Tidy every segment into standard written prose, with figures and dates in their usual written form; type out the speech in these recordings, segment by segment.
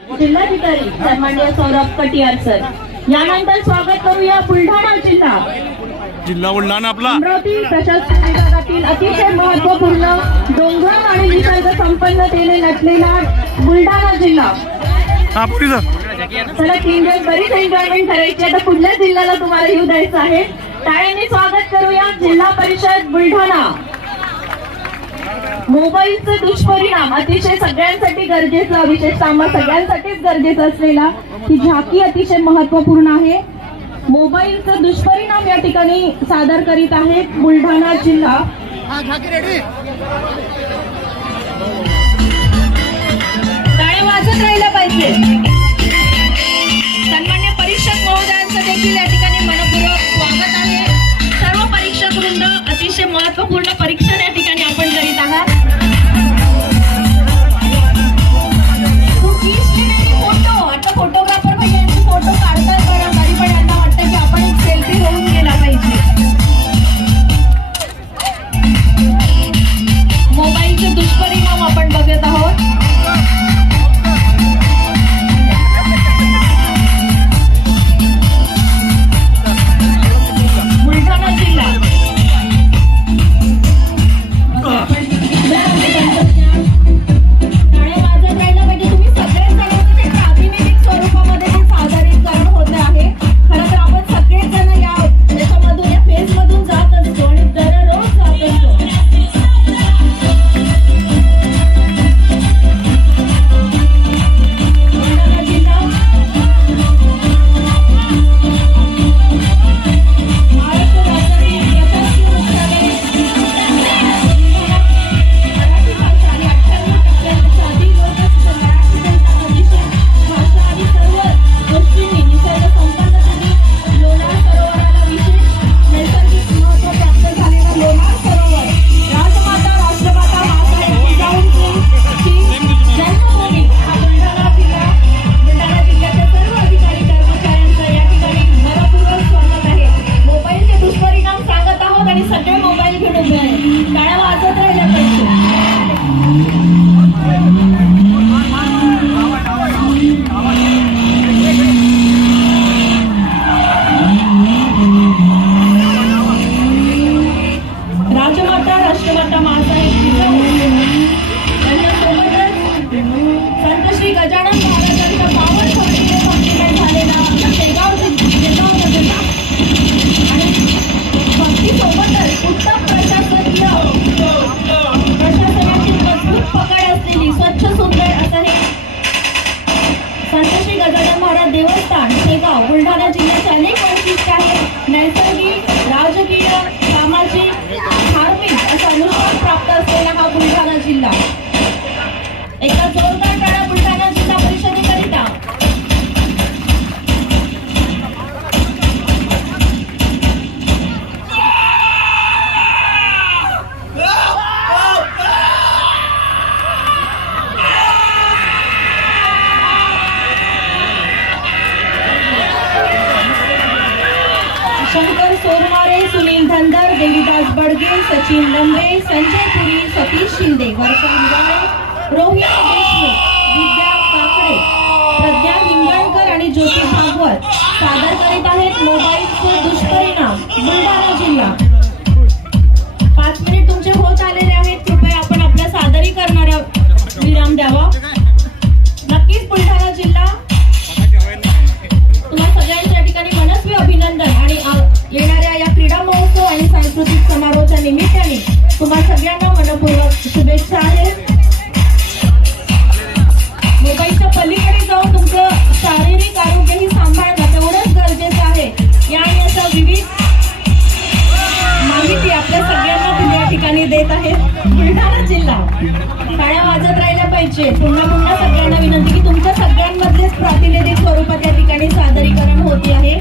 जिल्हाधिकारी सन्माननीय सौरभ कटियार सर यानंतर स्वागत करूया बुलढाणा जिल्हा बुलढाणा आपला अमरावती प्रशासन विभागातील अतिशय महत्वपूर्ण डोंगर आणि निसर्ग संपन्नतेने नटलेला बुलढाणा जिल्हा। चला 3 दिवस बरीच एन्जॉयमेंट करायची आता पुढल्या जिल्ह्याला तुम्हाला येऊ द्यायचं आहे। टाळ्यांनी स्वागत करूया जिल्हा परिषद बुलढाणा। मोबाईलचे दुष्परिणाम अतिशय सगळ्यांसाठी गरजेचा, विशेषतः आम्हा सगळ्यांसाठीच गरजेचा असलेला ही झाकी अतिशय महत्वपूर्ण आहे। मोबाईलचे दुष्परिणाम या ठिकाणी सादर करीत आहेत बुलढाणा जिल्हा। टाळ्या वाजत राहिल्या पाहिजे। सन्मान्य परीक्षक महोदयांचं देखील या ठिकाणी मनपूर्वक स्वागत आहे। सर्व परीक्षक वृंद अतिशय महत्वपूर्ण परीक्षण या ठिकाणी आपण करीत आहात। फोटो आता फोटोग्राफर भैयांचे फोटो काढतात बरं, तरी पण यांना वाटतं की आपण एक सेल्फी होऊन गेला पाहिजे। मोबाईलचे दुष्परिणाम आपण बघत आहोत। बुलढाणा जिल्हा देवस्थान शेगाव बुलढाणा जिल्ह्याचे अनेक वैशिष्ट्य आहेत। नैसर्गिक, राजकीय, सामाजिक, धार्मिक असा अनुष्ठान प्राप्त असलेला हा बुलढाणा जिल्हा। एका जोरदार टाळ्या बुलढाणा जिल्हा परिषदेकरिता। शंकर सोरमारे, सुनील धनगर, देवीदास बडगे, सचिन लंबे, संजय पुरी, सतीश शिंदे, वर्षा हिवाळे, रोहित देशमुख, विद्या काकडे, प्रज्ञा हिंगणकर आणि ज्योती भागवत सादर करीत आहेत मोबाईलचे दुष्परिणाम बुलढाणा जिल्हा। 5 मिनिट तुमचे होत आलेले आहेत, कृपया आपण आपल्या सादरीकरणाला विराम द्यावा। नक्कीच बुलढाणा जिल्हा तुम्हा सगळ्यांच्या ठिकाणी मनस्वी अभिनंदन आणि येणाऱ्या या क्रीडा महोत्सव आणि सांस्कृतिक समारोहाच्या निमित्ताने तुम्हा सगळ्यांना मनपूर्वक शुभेच्छा आहेत। मोबाईलच्या पलीकडे जाऊन तुमचं शारीरिक आरोग्यही सांभाळणं तेवढंच गरजेचं आहे। या याचा विविध माहिती आपल्या सगळ्यांना तुम्ही या ठिकाणी देत आहे बुलढाणा जिल्हा। टाळ्या वाजत राहिल्या पाहिजे। पुन्हा पुन्हा सगळ्यांना विनंती की तुमच्या सगळ्यांमधलेच प्रातिनिधिक स्वरूपात या ठिकाणी सादरीकरण होते आहे।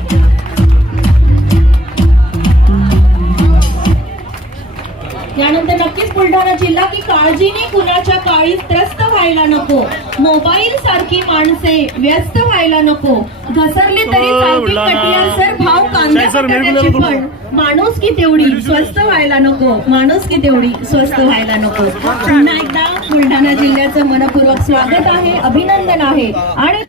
या त्यानंतर नक्कीच बुलढाणा जिल्हा की काळजीने कुणाच्या काळी त्रस्त व्हायला नको, मोबाईल सारखी माणसे व्यस्त व्हायला नको, घसरले तरी चालतील बुलढाणा. कटियार सर भाव कांद्या सर, मेरे को बटाट्याची ले लो पण माणूस की तेवढी स्वस्त व्हायला नको, माणूस की तेवढी स्वस्त व्हायला नको. पुन्हा एकदा बुलढाणा जिल्ह्याचं मनपूर्वक स्वागत आहे, अभिनंदन आहे आणि